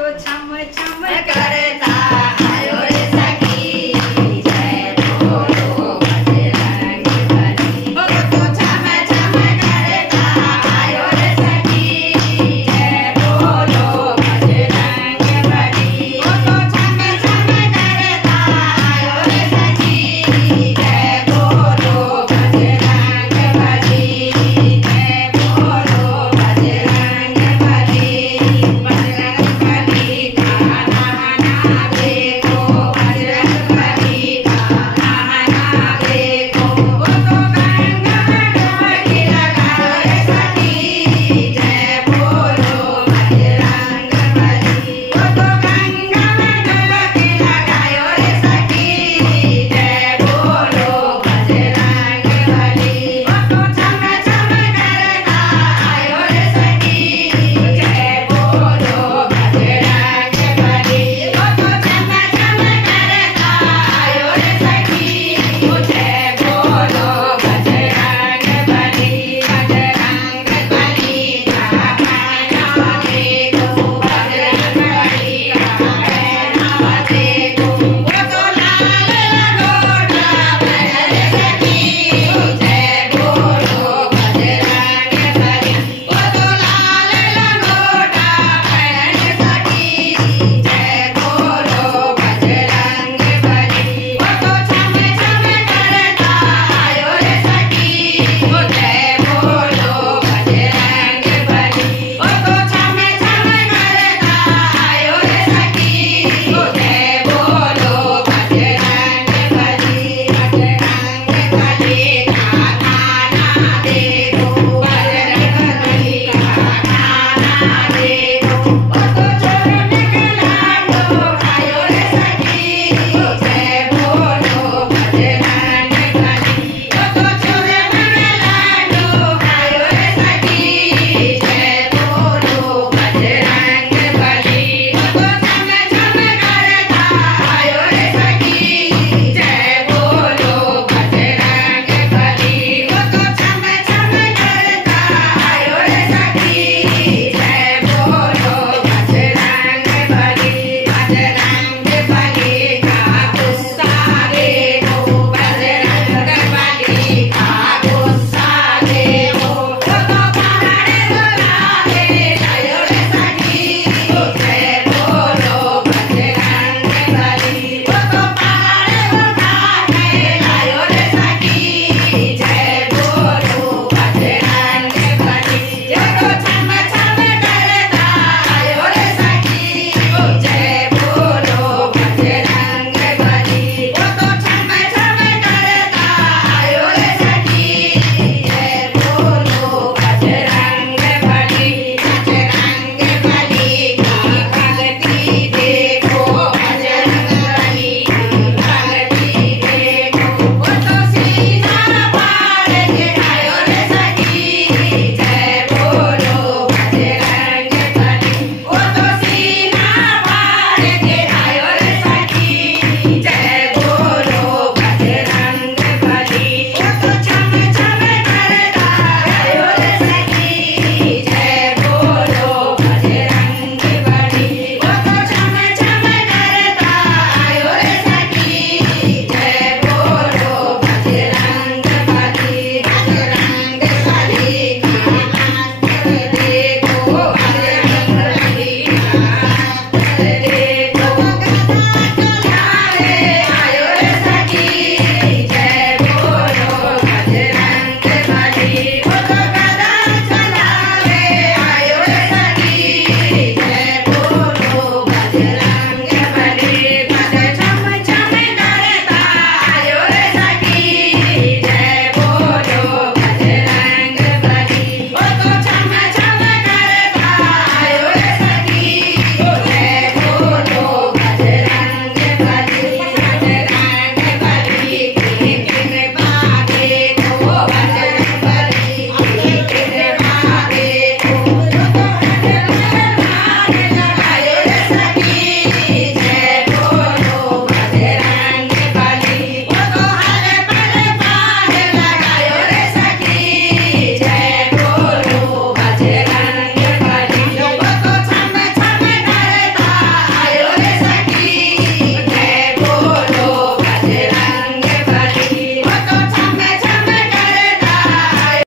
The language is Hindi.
तो छम छम करता आयो रे सखी जय बोलो बजरंग बली। वो तो छम छम करता आयो रे सखी जय बोलो बजरंग बली। वो तो छम छम करता आयो रे सखी जय बोलो बजरंग बली। जय बोलो बजरंग बली। बजरंग बली का नहाना देखो बजरंग बली का नहाना देखो। वो तो गंगा में डुबकी लगाओ रे सखी जय बोलो बजरंग बली। वो तो गंगा में डुबकी लगाओ रे सखी जय बोलो बजरंग बली। वो तो छम छम करता आयो रे सखी जय बोलो बजरंग बली। वो तो छम छम करता आयो रे सखी जय बोलो बजरंग बली। बजरंग बली का पहनावा देखो बजरंग बली का पहनावा देखो। वो तो लाल लंगोटा पहने सखी जय बोलो बजरंग बली। वो तो लाल लंगोटा पहने सखी जय बोलो बजरंग बली। वो तो छम छम करता आयो रे सखी जय बोलो बजरंग बली। वो तो छम छम करता आयो रे सखी जय बोलो बजरंग बली। बजरंग बली का खाना देखो बजरंग बली का खाना देखो। वो तो छोड़ने के लाडो आयो रे सखी जय बोलो बजरंग बली। वो तो छोड़ने के लाडो आयो रे सखी जय बोलो बजरंग बली। वो तो छम छम करता आयो रे सखी जय बोलो बजरंग बली। वो तो छम छम करता आयो रे सखी जय बोलो बजरंग बली। बजरंग बली का गुस्सा देखो बजरंग बली का गुस्सा देखो। वो तो पहाड़ डोलावे आयो रे सखी जय बोलो बजरंग बली। वो तो पहाड़ उठावे आयो रे सखी जय बोलो बजरंग बली। वो तो छम छम करता आयो रे सखी जय बोलो बजरंग बली। वो तो छम छम करता आयो रे सखी जय बोलो बजरंग बली। बजरंग बली की भक्ति देखो बजरंग बली की भक्ति देखो। वो तो सीधा पार के आयो रे सखी जय बोलो बजरंग बली। वो तो सीधा पार के आयो रे सखी जय बोलो बजरंग बली। वो तो छम छम करता आयो रे सखी जय बोलो बजरंग बली। वो तो छम छम करता आयो रे सखी जय बोलो बजरंग बली। बजरंग बली का नाच देखो बजरंग बली का नाच देखो। गदा चलावे आयो रे सखी जय बोलो बजरंग बली। वो तो गदा चलावे आयो रे सखी जय बोलो बजरंग बली। बज छम छम करता आयो रे सखी जय बोलो बजरंग बली। वो तो छम छम करता आयो रे सखी जय बोलो बजरंग बली। बजरंग बली की कृपा देखो बजरंग बली की कृपा देखो। वो तो हर मार लगायो रे सखी